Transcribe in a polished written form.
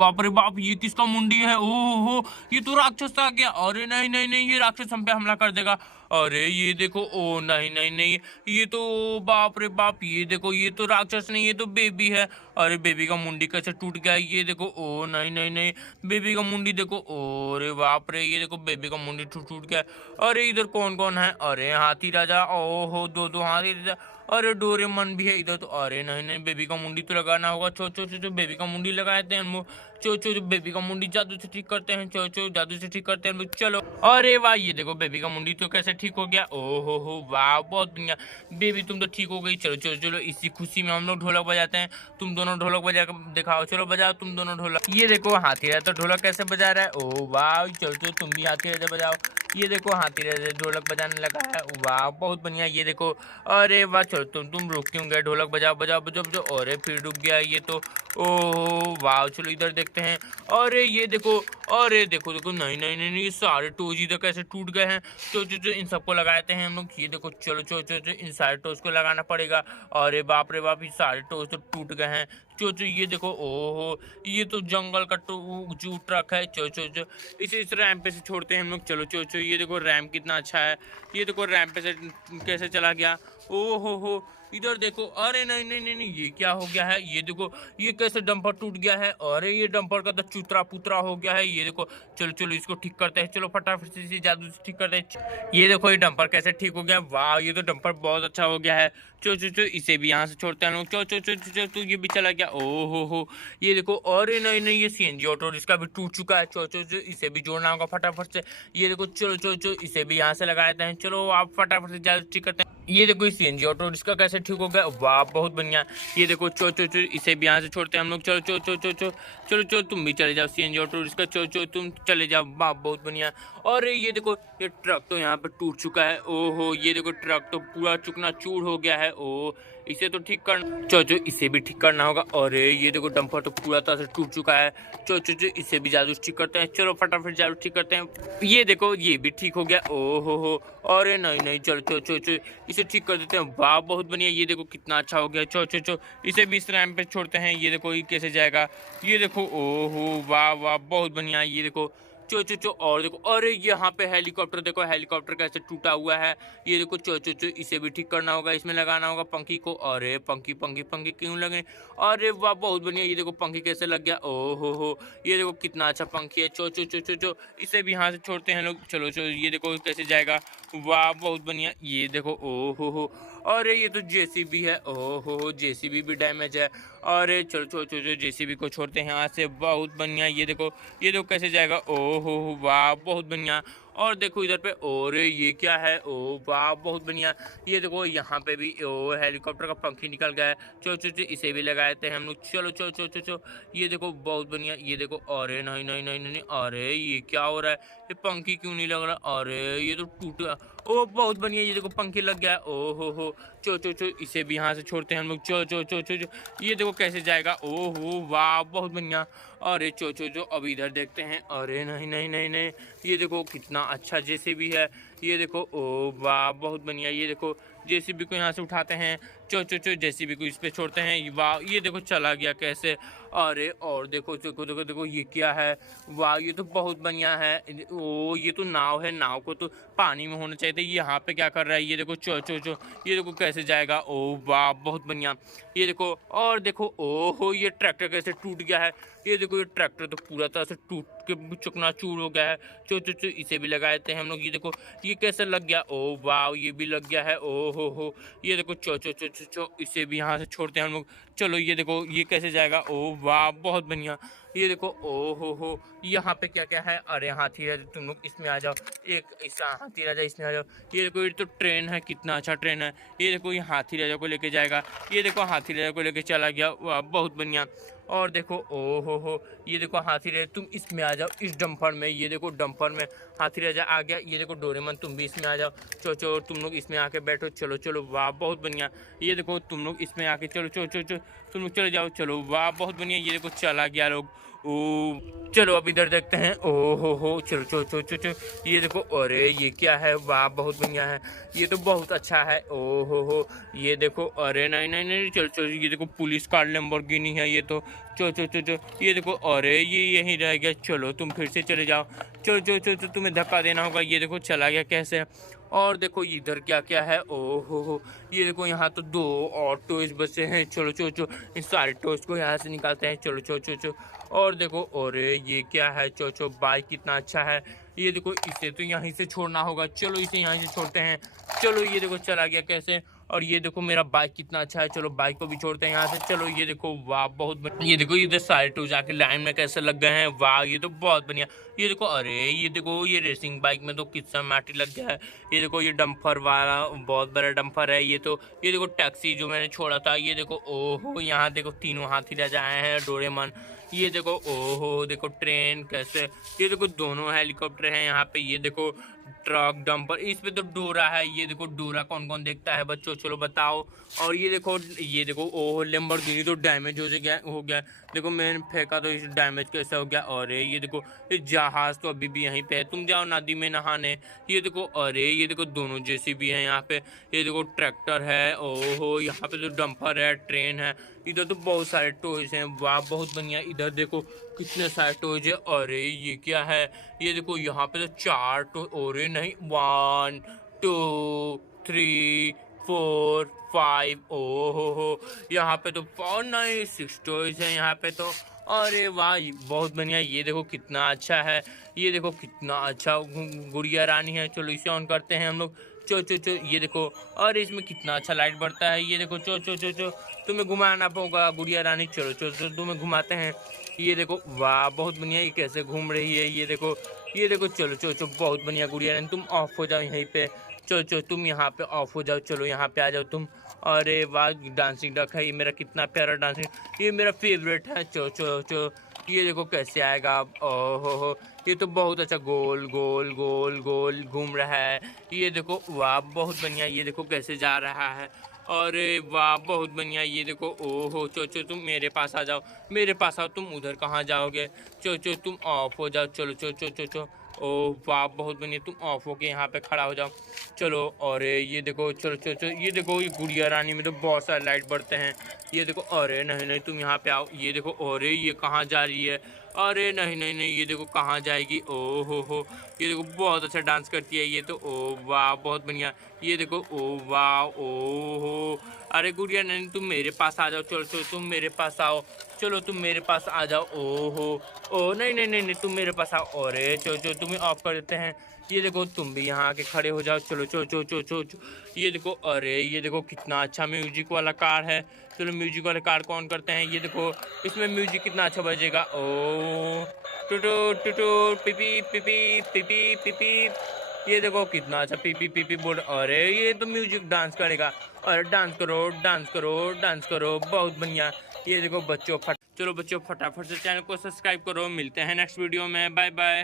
बाप रे बाप, ये किसका मुंडी है? ओह हो, ये तो राक्षस आ गया। अरे नहीं नहीं नहीं, ये राक्षस हम पे हमला कर देगा। अरे ये देखो, ओ नहीं नहीं नहीं, ये तो बाप रे बाप, ये देखो, ये तो राक्षस नहीं, ये तो बेबी है। अरे बेबी का मुंडी कैसे टूट गया? ये देखो, ओ नहीं नहीं नहीं, बेबी का मुंडी देखो। अरे बाप रे, ये देखो बेबी का मुंडी टूट टूट गया। अरे इधर कौन कौन है? अरे हाथी राजा, ओहो दो हाथी राजा। अरे डोरेमन भी है इधर तो। अरे नहीं नहीं, बेबी का मुंडी तो लगाना होगा। चो चो चो चो, बेबी का मुंडी लगाए थे हम। चो चो चो, बेबी का मुंडी जादू से ठीक करते हैं। चो चो, जादू से ठीक करते हैं हम लोग। चलो, अरे वाह, ये देखो बेबी का मुंडी तो कैसे ठीक हो गया। ओहो हो वाह, बहुत बढ़िया। बेबी तुम तो ठीक हो गई। चलो चलो चलो, इसी खुशी में हम लोग ढोलक बजाते हैं। तुम दोनों ढोलक बजा कर दिखाओ। चलो बजाओ तुम दोनों ढोलक। ये देखो हाथी राजा तो ढोलक कैसे बजा रहा है। ओ वाह, चलो चलो तुम भी हाथी राजा बजाओ। ये देखो हाथी राजा ढोलक बजाने लगा है। वाह बहुत बढ़िया। ये देखो, अरे वाह, चलो तुम रुक क्यों गए? ढोलक बजाओ बजाओ बजाओ बजाओ। अरे फिर रुक गया ये तो। ओह वाह, चलो इधर देखते हैं। अरे ये देखो, अरे देखो देखो, नहीं नहीं नहीं नहीं, ये सारे टोज इधर कैसे टूट गए हैं। तो जो इन सबको लगाते हैं हम लोग। ये देखो, चलो चलो चलो, इन सारे टोज को लगाना पड़ेगा। अरे बाप रे बाप, ये सारे टोज तो टूट गए हैं। चो ये देखो, ओहो, ये तो जंगल का जो ट्रक है। चो चो चो, इसे इस रैम पे से छोड़ते हैं हम लोग। चलो चो चो, ये देखो रैम कितना अच्छा है। ये देखो रैम पे से कैसे चला गया। ओहो हो, इधर देखो। अरे नहीं नहीं नहीं नहीं, ये क्या हो गया है? ये देखो, ये कैसे डंपर टूट गया है। अरे ये डंपर का तो चुतरा पुतरा हो गया है। ये देखो, चलो चलो इसको ठीक करते हैं। चलो फटाफट से जादू से ठीक करते हैं। ये देखो, ये डंपर कैसे ठीक हो गया। वाह, ये तो डंपर बहुत अच्छा हो गया है। चो चो चो, इसे भी यहाँ से छोड़ते हैं लोग। चो चो चो चो, तो ये भी चला गया। ओहो हो, ये देखो। अरे नहीं नहीं, ये सीएनजी ऑटो इसका भी टूट चुका है। चो चो चो, इसे भी जोड़ना होगा फटाफट से। ये देखो, चलो चलो चलो, इसे भी यहाँ से लगा देते हैं। चलो आप फटाफट से जादू ठीक करते हैं। ये देखो, इस सीएनजी ऑटो इसका कैसे ठीक हो गया। वाह बहुत बढ़िया। ये देखो, चो चो चो, इसे भी यहाँ से छोड़ते हैं हम लोग। चलो चो चो चो चो, चलो चलो तुम भी चले जाओ सीएनजी ऑटो इसका। चो चो तुम चले जाओ। वाह बहुत बढ़िया। और ये देखो, ये ट्रक तो यहाँ पे टूट चुका है। ओहो, ये देखो ट्रक तो पूरा चुकना चूर हो गया है। ओ, इसे तो ठीक करना। चो चो, इसे भी ठीक करना होगा। और ये देखो, डंपर तो पूरा तरह से टूट चुका है। चो चो चो, इसे भी जादू ठीक करते हैं। चलो फटाफट जादू ठीक करते हैं। ये देखो, ये भी ठीक हो गया। ओहो हो, अरे नहीं नहीं, चलो चो चो चो, इसे ठीक कर देते हैं। वाह बहुत बढ़िया। ये देखो कितना अच्छा हो गया। चो चो चो, इसे भी इस रैम पे छोड़ते हैं। ये देखो, ये कैसे जाएगा। ये देखो, ओहो वाह वाह, बहुत बढ़िया। ये देखो, चो चो चो, और देखो, अरे यहाँ पे हेलीकॉप्टर देखो, हेलीकॉप्टर कैसे टूटा हुआ है। ये देखो, चो चो चो, इसे भी ठीक करना होगा। इसमें लगाना होगा पंखी को। अरे पंखी पंखी पंखी क्यों लगे? अरे वाह बहुत बढ़िया। ये देखो पंखी कैसे लग गया। ओहो हो, ये देखो कितना अच्छा पंखी है। चो चो चो चो चो, इसे भी यहाँ से छोड़ते हैं लोग। चलो चलो, ये देखो कैसे जाएगा। वाह बहुत बढ़िया। ये देखो, ओहो हो, अरे ये तो जेसीबी है। ओहो, जेसीबी भी डैमेज है। अरे चलो चलो चलो, जेसीबी को छोड़ते हैं यहाँ से। बहुत बढ़िया। ये देखो, ये देखो कैसे जाएगा। ओहो वाह बहुत बढ़िया। और देखो इधर पे, और ये क्या है। ओ वाह बहुत बढ़िया। ये देखो यहाँ पे भी ओ हेलीकॉप्टर का पंखी निकल गया है। चलो चलो चलो, इसे भी लगा देते हैं हम लोग। चलो चलो चलो चलो चलो, ये देखो बहुत बढ़िया। ये देखो, अरे नहीं नहीं नहीं नहीं, अरे ये क्या हो रहा है? ये पंखी क्यों नहीं लग रहा? अरे ये तो टूट गया। ओ बहुत बढ़िया। ये देखो पंखी लग गया है। ओहो हो, चो चो चो, इसे भी यहाँ से छोड़ते हैं हम लोग। चो चो चो चो चो, ये देखो कैसे जाएगा। ओहो वाह बहुत बढ़िया। अरे चो चो चो, अब इधर देखते हैं। अरे नहीं नहीं नहीं नहीं, ये देखो कितना अच्छा जेसीबी है। ये देखो, ओ वाह बहुत बढ़िया। ये देखो, जेसीबी को यहाँ से उठाते हैं। चो चो चो, जेसीबी को इस पे छोड़ते हैं। वाह, ये देखो चला गया कैसे। अरे और देखो देखो देखो देखो, ये क्या है। वाह, ये तो बहुत बढ़िया है। ओ, ये तो नाव है। नाव को तो पानी में होना चाहिए था। यहाँ पे क्या कर रहा है? ये देखो, चो चो चो, ये देखो कैसे जाएगा। ओ वाह बहुत बढ़िया। ये देखो, और देखो, ओहो, ये ट्रैक्टर कैसे टूट गया है। ये देखो, ये ट्रैक्टर तो पूरा तरह से टूट के चकनाचूर हो गया है। चो चो चो, इसे भी लगा देते हैं हम लोग। ये देखो, ये कैसे लग गया। ओ वाह, ये भी लग गया है। ओ हो, ये देखो, चो चो चो चो चो, इसे भी यहाँ से छोड़ते हैं हम लोग। चलो ये देखो, ये कैसे जाएगा। ओ वाह बहुत बढ़िया। ये देखो, ओ हो, यहाँ पे क्या क्या है। अरे हाथी राजा, तुम लोग इसमें आ जाओ। एक इस हाथी राजा इसमें आ जाओ। ये देखो, ये तो ट्रेन है, कितना अच्छा ट्रेन है। ये देखो, ये हाथी राजा को लेके जाएगा। ये देखो, हाथी राजा को लेके चला गया। वाह बहुत बढ़िया। और देखो, ओ हो, ये देखो हाथी राजा, तुम इसमें आ जाओ, इस डंपर में। ये देखो डंपर में हाथी राजा आ गया। ये देखो डोरेमन, तुम भी इसमें आ जाओ। चलो चलो, तुम लोग इसमें आके बैठो। चलो चलो, वाह बहुत बढ़िया। ये देखो, तुम लोग इसमें आके चलो चलो चलो चलो, तुम लोग चले जाओ। चलो, वाह बहुत बढ़िया। ये देखो चला गया लोग। ओ चलो, अब इधर देखते हैं। ओ हो, चलो चलो चलो चलो चलो, ये देखो, अरे ये क्या है। वाह बहुत बढ़िया है। ये तो बहुत अच्छा है। ओ हो, ये देखो, अरे नहीं नहीं नहीं, चलो चलो, ये देखो पुलिस कार लैम्बोर्गिनी है ये तो। चो चो चो चो ये देखो, अरे ये यहीं रह गया, चलो तुम फिर से चले जाओ। चलो चलो चलो चलो, तुम्हें धक्का देना होगा। ये देखो चला गया कैसे। और देखो इधर क्या क्या है, ओहो हो, ये देखो यहाँ तो 2 और टॉयज बचे हैं। चलो चलो चलो, इन सारे टॉयज को यहाँ से निकालते हैं। चलो चलो चलो चलो, और देखो, अरे ये क्या है, चलो चलो, बाइक कितना अच्छा है। ये देखो इसे तो यहीं से छोड़ना होगा। चलो इसे यहाँ से छोड़ते हैं। चलो ये देखो चला गया कैसे। और ये देखो मेरा बाइक कितना अच्छा है। चलो बाइक को भी छोड़ते हैं यहाँ से। चलो ये देखो, वाह बहुत बढ़िया। ये देखो इधर सारे टू जाके लाइन में कैसे लग गए हैं, वाह ये तो बहुत बढ़िया। ये देखो, अरे ये देखो, ये रेसिंग बाइक में तो कितना माटी लग गया है। ये देखो ये डंपर वाला बहुत बड़ा डंपर है। ये देखो टैक्सी जो मैंने छोड़ा था। ये देखो, ओहो यहाँ देखो तीनों हाथी रह जाए हैं, डोरेमन। ये देखो, ओहो देखो ट्रेन कैसे। ये देखो दोनों हेलीकॉप्टर हैं यहाँ पे। ये देखो ट्रक, डंपर, इस पे तो डोरा है। ये देखो डोरा कौन कौन देखता है बच्चों, चलो बताओ। और ये देखो, ओह लैम्बोर्गिनी तो डैमेज हो गया। देखो मैंने फेंका तो इस डैमेज कैसे हो गया। अरे ये देखो, ये जहाज तो अभी भी यहीं पे है, तुम जाओ नदी में नहाने। ये देखो, अरे ये देखो दोनों जेसीबी हैं यहाँ पे। ये देखो ट्रैक्टर है, ओहो यहाँ पे तो डंपर है, ट्रेन है। इधर तो बहुत सारे टॉयज हैं, वाह बहुत बढ़िया। इधर देखो कितने सारे टॉयज है। अरे ये क्या है, ये देखो यहाँ पे तो 4 टॉय, अरे नहीं 1 2 3 4 5, ओहो हो यहाँ पे तो 4 नहीं 6 टॉयज है यहाँ पे तो। अरे वाह बहुत बढ़िया। ये देखो कितना अच्छा है। ये देखो कितना अच्छा गुड़िया रानी है। चलो इसे ऑन करते हैं हम लोग। चो चो चो, ये देखो, और इसमें कितना अच्छा लाइट बढ़ता है। ये देखो, चो चो चो चो, तुम्हें घुमाना होगा गुड़िया रानी। चलो चलो चलो, तुम्हें घुमाते हैं। ये देखो, वाह बहुत बढ़िया, ये कैसे घूम रही है। ये देखो चलो चलो चलो, बहुत बढ़िया गुड़िया रानी, तुम ऑफ हो जाओ यहीं पे। चलो चलो तुम यहाँ पे ऑफ हो जाओ, चलो यहाँ पे आ जाओ तुम। अरे वाह डांसिंग डक है, ये मेरा कितना प्यारा डांसिंग, ये मेरा फेवरेट है। चलो चलो चलो, ये देखो कैसे आएगा अब, ओहो हो, ये तो बहुत अच्छा गोल गोल गोल गोल घूम रहा है। ये देखो, वाह बहुत बढ़िया, ये देखो कैसे जा रहा है। अरे वाह बहुत बढ़िया। ये देखो, ओहो चो चो तुम मेरे पास आ जाओ, मेरे पास आओ। तुम उधर कहाँ जाओगे, चो चो तुम ऑफ हो जाओ। चलो चो चो चो चो, ओह वाह बहुत बढ़िया, तुम ऑफ होके यहाँ पे खड़ा हो जाओ। चलो, और ये देखो, चलो चलो चलो, ये देखो ये गुड़िया रानी में तो बहुत सारे लाइट बढ़ते हैं। ये देखो, अरे नहीं नहीं तुम यहाँ पे आओ। ये देखो, अरे ये कहाँ जा रही है, अरे नहीं नहीं नहीं, ये देखो कहाँ जाएगी। ओ हो, ये देखो बहुत अच्छा डांस करती है ये तो। ओ वाह बहुत बढ़िया। ये देखो, ओ वाह, ओ हो, अरे गुड़िया नहीं तुम मेरे पास आ जाओ। चलो चलो तुम मेरे पास आओ, चलो तुम मेरे पास आ जाओ। ओ हो, ओ नहीं नहीं नहीं नहीं, तुम मेरे पास आओ। अरे चलो चलो तुम्हें ऑफ कर देते हैं। ये देखो तुम भी यहाँ आके खड़े हो जाओ। चलो चलो चलो चलो चलो चलो, ये देखो, अरे ये देखो कितना अच्छा म्यूजिक वाला कार है। चलो म्यूजिक वाले कार को ऑन करते हैं। ये देखो इसमें म्यूजिक कितना अच्छा बजेगा। ओ टुटू टुटू पिपी पिपी पिपी पिपी, ये देखो कितना अच्छा पीपी पीपी बोल। अरे ये तो म्यूजिक डांस करेगा। अरे डांस करो डांस करो डांस करो, बहुत बढ़िया। ये देखो बच्चों चलो बच्चों फटाफट से चैनल को सब्सक्राइब करो। मिलते हैं नेक्स्ट वीडियो में, बाय बाय।